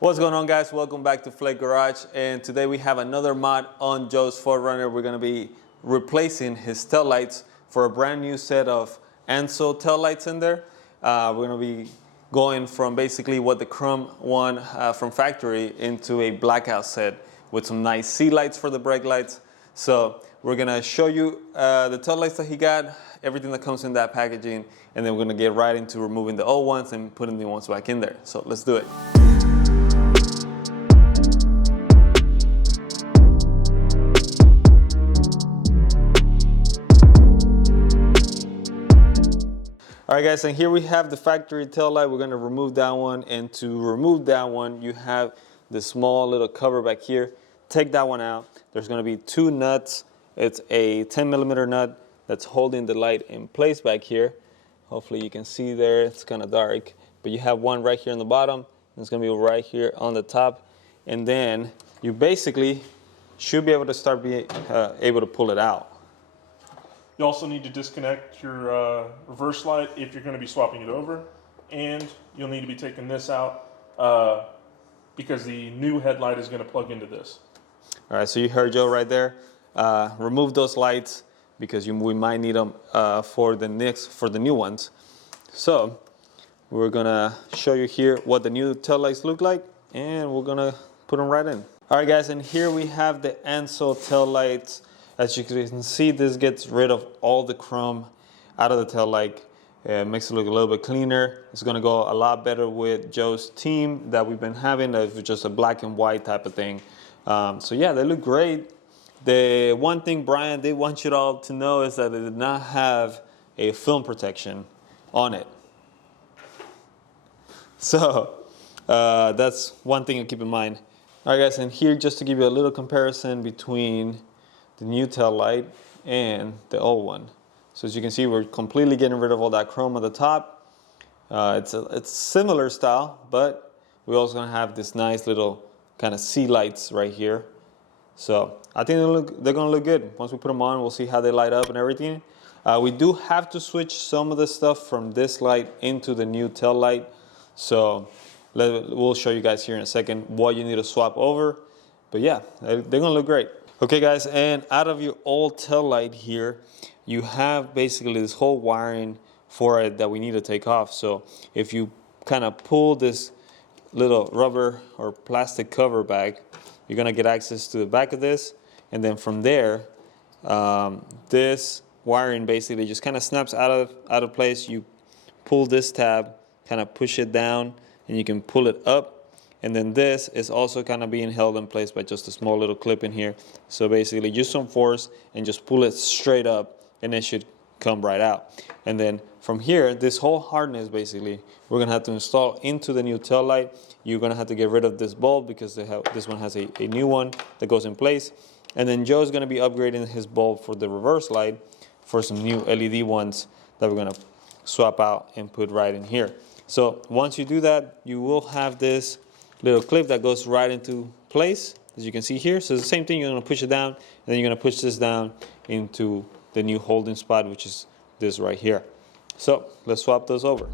What's going on, guys? Welcome back to Flake Garage, and today we have another mod on Joe's 4Runner. We're going to be replacing his tail lights for a brand new set of Anzo tail lights in there. We're going to be going from basically what the chrome one from factory into a blackout set with some nice C lights for the brake lights. So we're going to show you the tail lights that he got, everything that comes in that packaging, and then we're going to get right into removing the old ones and putting the ones back in there. So let's do it. All right, guys, and here we have the factory tail light. We're going to remove that one, and to remove that one, you have the small little cover back here. Take that one out. There's going to be two nuts. It's a 10mm nut that's holding the light in place back here. Hopefully you can see there. It's kind of dark, but you have one right here on the bottom, and it's going to be right here on the top, and then you basically should be able to start being able to pull it out. You also need to disconnect your reverse light if you're going to be swapping it over, and you'll need to be taking this out because the new headlight is going to plug into this. All right, so you heard Joe right there. Remove those lights because we might need them for the new ones. So we're gonna show you here what the new tail lights look like, and we're gonna put them right in. All right, guys, and here we have the Anzo tail lights. As you can see, this gets rid of all the chrome out of the tail light. It makes it look a little bit cleaner. It's gonna go a lot better with Joe's team that we've been having, just a black and white type of thing. So yeah, they look great. The one thing Brian did want you all to know is that it did not have a film protection on it. So that's one thing to keep in mind. All right, guys, and here just to give you a little comparison between the new tail light and the old one. So as you can see, we're completely getting rid of all that chrome at the top. It's similar style, but we're also gonna have this nice little kind of C lights right here. So I think they're gonna look good. Once we put them on, we'll see how they light up and everything. We do have to switch some of the stuff from this light into the new tail light. So we'll show you guys here in a second what you need to swap over. But yeah, they're gonna look great. Okay, guys, and out of your old tail light here, you have basically this whole wiring for it that we need to take off. So if you kind of pull this little rubber or plastic cover back, you're gonna get access to the back of this, and then from there, this wiring basically just kind of snaps out of place. You pull this tab, kind of push it down, and you can pull it up. And then this is also kind of being held in place by just a small little clip in here. So basically use some force and just pull it straight up, and it should come right out. And then from here, this whole harness basically, we're gonna have to install into the new tail light. You're gonna have to get rid of this bulb because this one has a new one that goes in place. And then Joe's gonna be upgrading his bulb for the reverse light for some new LED ones that we're gonna swap out and put right in here. So once you do that, you will have this little clip that goes right into place, as you can see here. So it's the same thing, you're gonna push it down, and then you're gonna push this down into the new holding spot, which is this right here. So let's swap those over.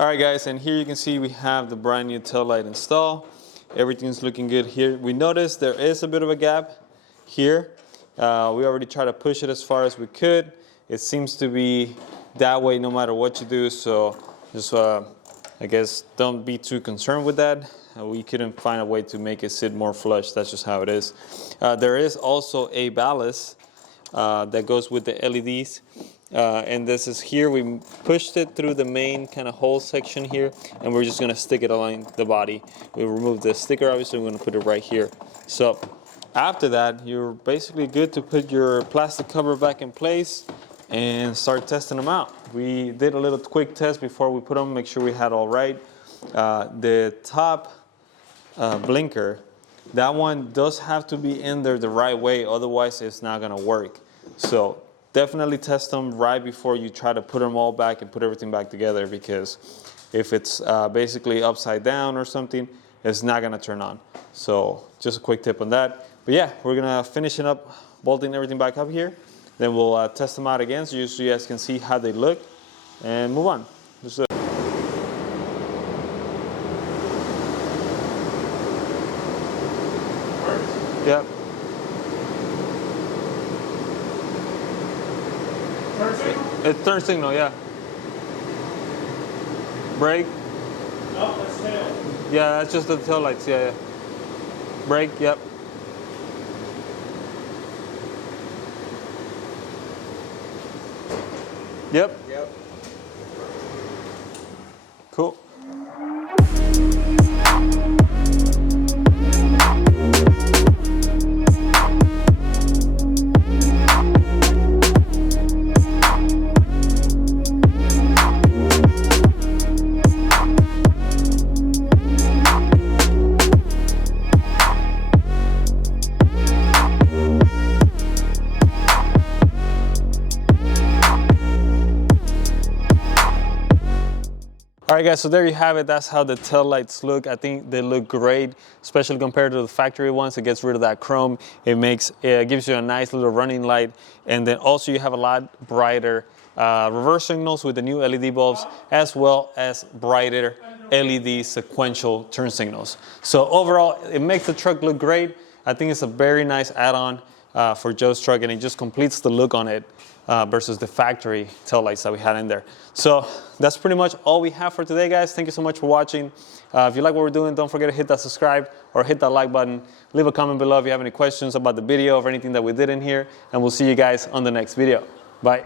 All right, guys, and here you can see we have the brand new tail light installed. Everything's looking good here. We noticed there is a bit of a gap here. We already tried to push it as far as we could. It seems to be that way no matter what you do, so just I guess don't be too concerned with that. We couldn't find a way to make it sit more flush. That's just how it is. There is also a ballast that goes with the LEDs. And this is here, we pushed it through the main kind of hole section here, and we're just gonna stick it along the body. We remove the sticker, obviously we're gonna put it right here. So after that, you're basically good to put your plastic cover back in place and start testing them out. We did a little quick test before we put them, make sure we had all right. The top blinker that one does have to be in there the right way, otherwise it's not gonna work. So definitely test them right before you try to put them all back and put everything back together, because if it's basically upside down or something, it's not gonna turn on. So just a quick tip on that. But yeah, we're gonna finish it up, bolting everything back up here. Then we'll test them out again so you guys can see how they look and move on. Just, yep. Turn signal? It's turn signal, yeah. Brake. No, that's tail. Yeah, that's just the tail lights. Yeah. Brake, yep. Yep. Cool. All right, guys, so there you have it. That's how the tail lights look. I think they look great, especially compared to the factory ones. It gets rid of that chrome. It gives you a nice little running light. And then also you have a lot brighter reverse signals with the new LED bulbs, as well as brighter LED sequential turn signals. So overall, it makes the truck look great. I think it's a very nice add-on for Joe's truck, and it just completes the look on it versus the factory taillights that we had in there. So that's pretty much all we have for today, guys. Thank you so much for watching. If you like what we're doing, don't forget to hit that subscribe or hit that like button. Leave a comment below if you have any questions about the video or anything that we did in here, and we'll see you guys on the next video. Bye.